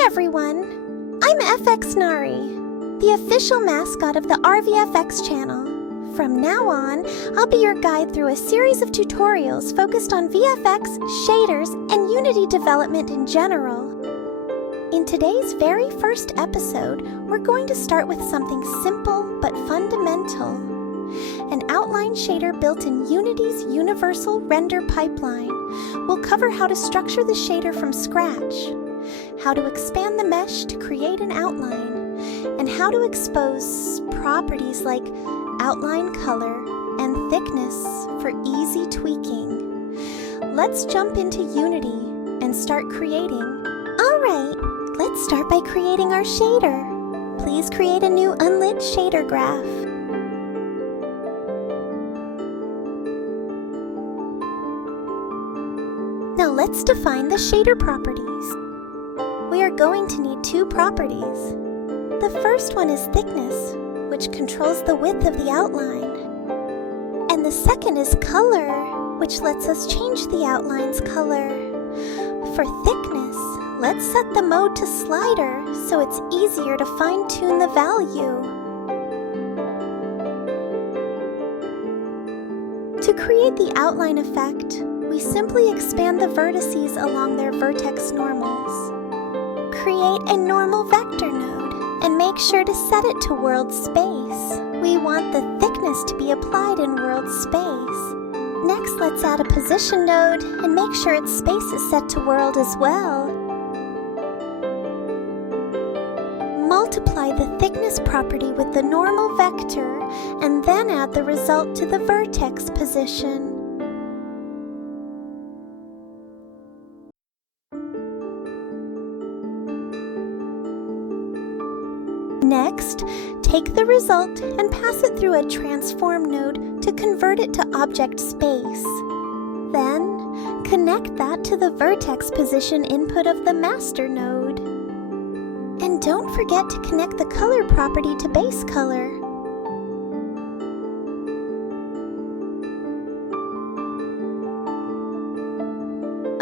Hi everyone! I'm FX Nari, the official mascot of the RVFX channel. From now on, I'll be your guide through a series of tutorials focused on VFX, shaders, and Unity development in general. In today's very first episode, we're going to start with something simple but fundamental. An outline shader built in Unity's universal render pipeline. We'll cover how to structure the shader from scratch, how to expand the mesh to create an outline, and how to expose properties like outline color and thickness for easy tweaking. Let's jump into Unity and start creating. Alright, let's start by creating our shader. Please create a new unlit shader graph. Now let's define the shader properties. We are going to need two properties. The first one is thickness, which controls the width of the outline. And the second is color, which lets us change the outline's color. For thickness, let's set the mode to slider so it's easier to fine-tune the value. To create the outline effect, we simply expand the vertices along their vertex normals. Create a normal vector node and make sure to set it to world space. We want the thickness to be applied in world space. Next, let's add a position node and make sure its space is set to world as well. Multiply the thickness property with the normal vector and then add the result to the vertex position. Next, take the result and pass it through a transform node to convert it to object space. Then, connect that to the vertex position input of the master node. And don't forget to connect the color property to base color.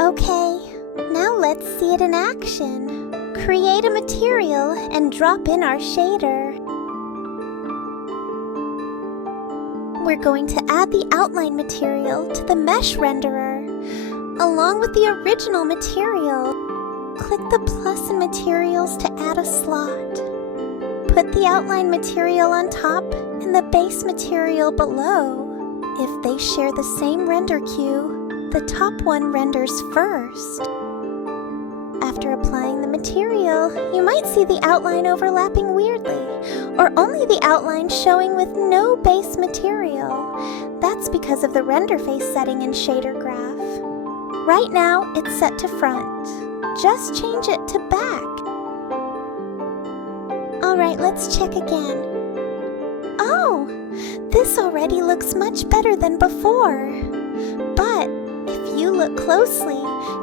Okay, now let's see it in action. Create a material and drop in our shader. We're going to add the outline material to the mesh renderer, along with the original material. Click the plus in materials to add a slot. Put the outline material on top and the base material below. If they share the same render queue, the top one renders first. After applying the material, you might see the outline overlapping weirdly, or only the outline showing with no base material. That's because of the render face setting in Shader Graph. Right now, it's set to front. Just change it to back. Alright, let's check again. Oh! This already looks much better than before. But if you look closely,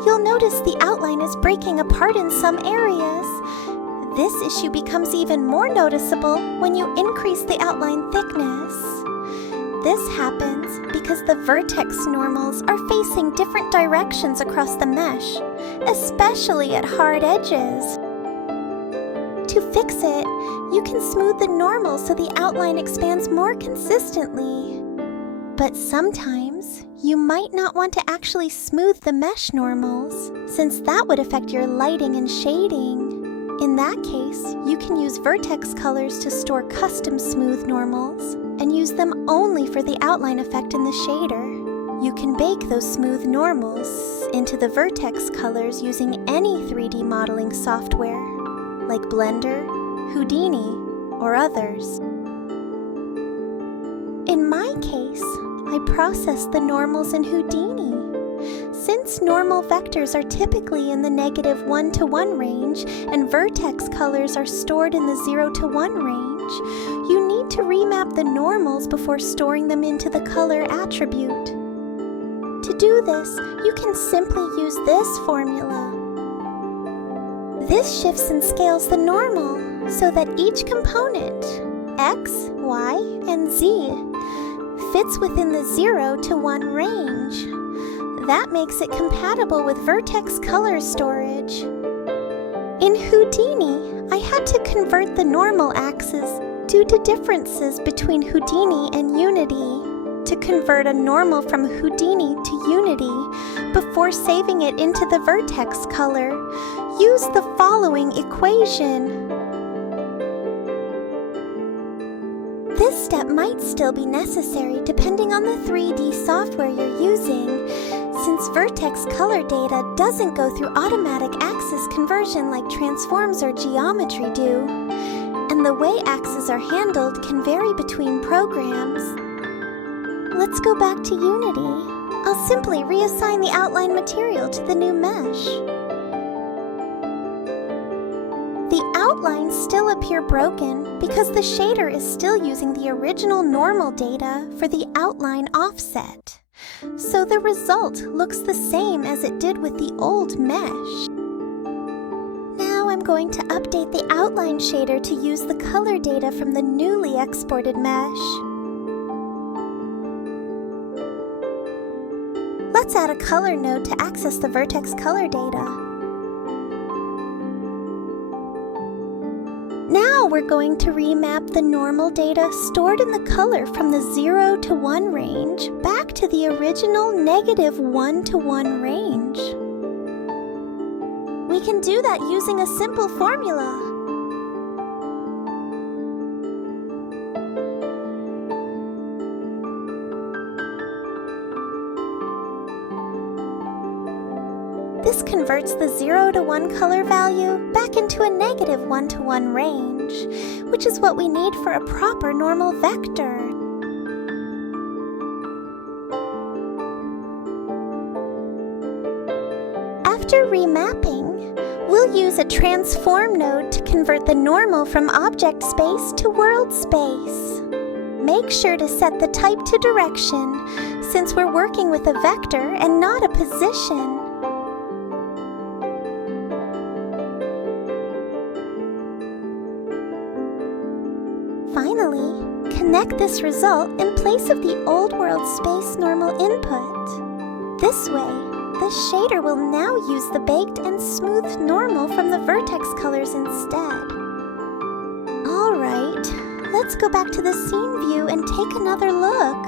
you'll notice the outline is breaking apart in some areas. This issue becomes even more noticeable when you increase the outline thickness. This happens because the vertex normals are facing different directions across the mesh, especially at hard edges. To fix it, you can smooth the normal so the outline expands more consistently. But sometimes, you might not want to actually smooth the mesh normals, since that would affect your lighting and shading. In that case, you can use vertex colors to store custom smooth normals, and use them only for the outline effect in the shader. You can bake those smooth normals into the vertex colors using any 3D modeling software, like Blender, Houdini, or others. In my case, I process the normals in Houdini. Since normal vectors are typically in the -1 to 1 range and vertex colors are stored in the 0 to 1 range, you need to remap the normals before storing them into the color attribute. To do this, you can simply use this formula. This shifts and scales the normal so that each component, X, Y, and Z, fits within the 0 to 1 range. That makes it compatible with vertex color storage. In Houdini, I had to convert the normal axis due to differences between Houdini and Unity. To convert a normal from Houdini to Unity before saving it into the vertex color, use the following equation. This step might still be necessary depending on the 3D software you're using, since vertex color data doesn't go through automatic axis conversion like transforms or geometry do, and the way axes are handled can vary between programs. Let's go back to Unity. I'll simply reassign the outline material to the new mesh. The outlines still appear broken because the shader is still using the original normal data for the outline offset. So the result looks the same as it did with the old mesh. Now I'm going to update the outline shader to use the color data from the newly exported mesh. Let's add a color node to access the vertex color data. Now we're going to remap the normal data stored in the color from the 0 to 1 range back to the original -1 to 1 range. We can do that using a simple formula. This converts the 0 to 1 color value back into a -1 to 1 range, which is what we need for a proper normal vector. After remapping, we'll use a transform node to convert the normal from object space to world space. Make sure to set the type to direction, since we're working with a vector and not a position. Finally, connect this result in place of the old world space normal input. This way, the shader will now use the baked and smoothed normal from the vertex colors instead. Alright, let's go back to the scene view and take another look.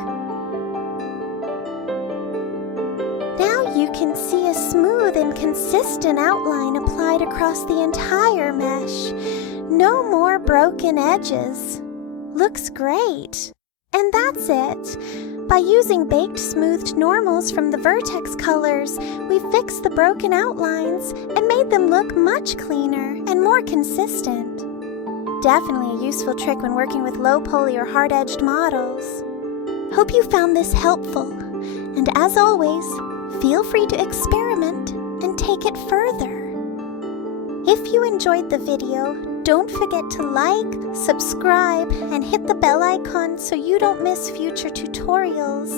Now you can see a smooth and consistent outline applied across the entire mesh. No more broken edges. Looks great. And that's it. By using baked smoothed normals from the vertex colors, we fixed the broken outlines and made them look much cleaner and more consistent. Definitely a useful trick when working with low poly or hard-edged models. Hope you found this helpful. And as always, feel free to experiment and take it further. If you enjoyed the video, don't forget to like, subscribe, and hit the bell icon so you don't miss future tutorials.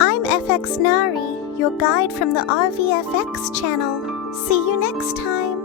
I'm FX Nari, your guide from the RVFX channel. See you next time.